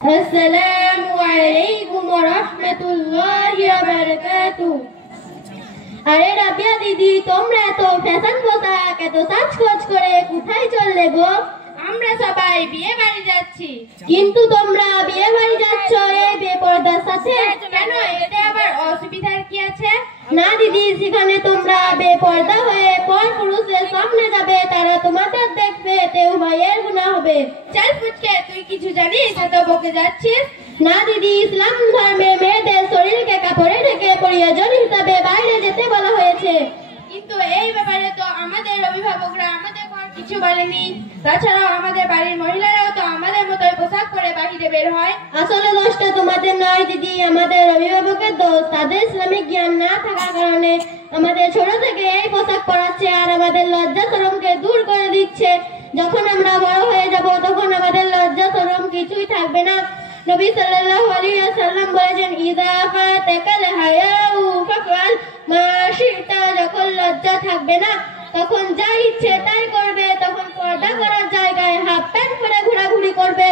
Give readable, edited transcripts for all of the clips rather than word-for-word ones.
আসসালামু আলাইকুম ওয়া রাহমাতুল্লাহি ওয়া বারাকাতুহু। আরে রাবিয়া দিদি, তোমরা এত ফ্যাশন পোশাক এত সাজগোজ করে কোথায় চললে গো? আমরা সবাই বিয়ে বাড়ি যাচ্ছি। কিন্তু তোমরা বিয়ে বাড়ি যাচ্ছ এই বেপরদার সাথে? কেন, এতে আবার অসুবিধার কি আছে? না দিদি, সেখানে তোমরা বেপরদা হয়ে পর পুরুষের সামনে যাবে, তারা তোমাদের দেখবে, এতে উভয়ের গুনাহ হবে। চল ফুচকে, তুই কিছু জানিস এত বকে যাচ্ছিস? না দিদি, ইসলাম ধর্মে মেয়েদের শরীরকে কাপড়ে ঢেকে প্রিয়জন হিসাবে বাইরে যেতে বলা হয়েছে। কিন্তু এই ব্যাপারে তো আমাদের অভিভাবকরা আমাদের কিছু বলেনি। তাছাড়াও আমাদের বাড়ির মহিলারাও তো আমাদের মতোই পোশাক পরে বাহিরে বের হয়। আসলে দোষটা তোমাদের নয় দিদি, আমাদের অভিভাবকের দোষ। তাদের ইসলামিক জ্ঞান না থাকার কারণে আমাদের ছোট থেকে এই পোশাক পরাচ্ছে আর আমাদের লজ্জা শরমকে দূর করে দিচ্ছে। যখন আমরা বড় হয়ে যাব তখন আমাদের লজ্জা শরম কিছুই থাকবে না। নবী সাল্লাল্লাহু আলাইহি ওয়াসাল্লাম বলেছেন, ইযা ফাতাকাল হায়াউ ফাফআল মা শি'তা। যখন লজ্জা থাকবে না তখন যা ইচ্ছে তাই করবে। তখন পর্দা করার জায়গায় হাফ প্যান্ট পরে ঘোরাঘুরি করবে,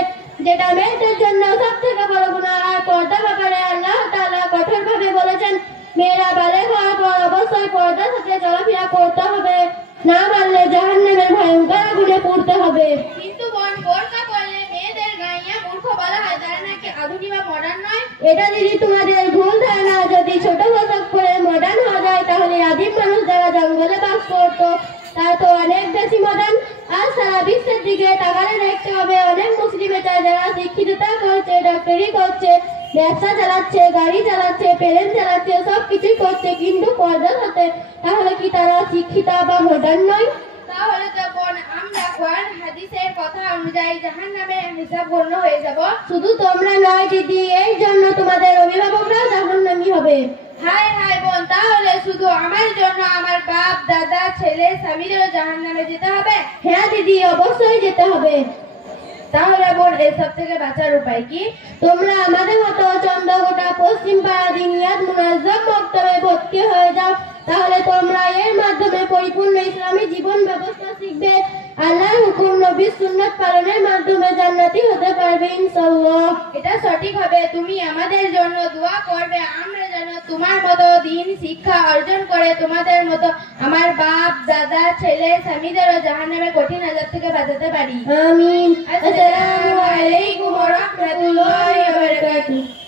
যেটা মেয়েদের জন্য সব থেকে বড় গুনাহ। আর পর্দা ব্যাপারে আল্লাহ তাআলা কঠোরভাবে বলেছেন, মেয়েরা বালেগ হওয়ার পর অবশ্যই পর্দার সাথে চলাফেরা করতে হবে, না পারলে জাহান্নামের ভয়ঙ্কর আগুনে পুড়তে হবে। কিন্তু বোন, বোরকা পরলে মেয়েদের গায়ে মূর্খ বলা হয়, তারা নাকি আধুনিক বা মডার্ন নয়। এটা দিদি তোমাদের ভুল ধারণা। যদি ছোট পোশাক পরে মডার্ন হওয়া যায় তাহলে আদিম মানুষ যারা জঙ্গলে বাস করতো তারা তো অনেক বেশি মডার্ন। আর সারা বিশ্বের দিকে তাকালে দেখতে হবে অনেক মুসলিম এটা যারা শিক্ষিততা করছে, ডক্টরি করছে, ব্যবসা চালাচ্ছে, গাড়ি চালাচ্ছে, প্লেন চালাচ্ছে, সব কিছুই করছে, কিন্তু পর্দার সাথে। তাহলে কি তারা শিক্ষিতা বা মডার্ন নয়? তাহলে তো বোন, আমরা কোরআন হাদিসের কথা অনুযায়ী জাহান্নামের হিসাব গণ্য হয়ে যাব। শুধু তোমরা নয় দিদি, এই জন্য তোমাদের অভিভাবকরাও জাহান্নামী হবে। হায় হায় বোন, তাহলে শুধু আমার জন্য আমার বাপ দাদা ছেলে স্বামীদেরও জাহান্নামে যেতে হবে? হ্যাঁ দিদি, অবশ্যই যেতে হবে। তাহলে বোন, এসব থেকে বাঁচার উপায় কি? তোমরা আমাদের মতো চন্দ্রগোটা পশ্চিম পাড়া দিনিয়াত মুনাজ্জম মক্তবে ভর্তি হয়ে যাও, তাহলে তোমরা এর মাধ্যমে পরিপূর্ণ ইসলামী জীবন ব্যবস্থা শিখবে। আল্লাহর হুকুম নবীর সুন্নাত পালনের মাধ্যমে জান্নাতি হতে পারবে ইনশাআল্লাহ। এটা সঠিক হবে। তুমি আমাদের জন্য দোয়া করবে, আমরা যেন তোমার মতো দ্বীন শিক্ষা অর্জন করে তোমাদের মতো আমার বাপ দাদা ছেলে স্বামীদেরও জাহান্নামের কঠিন আযাব থেকে বাঁচাতে পারি। আমিন। আসসালামু আলাইকুম ওয়া রাহমাতুল্লাহি ওয়া বারাকাতুহু।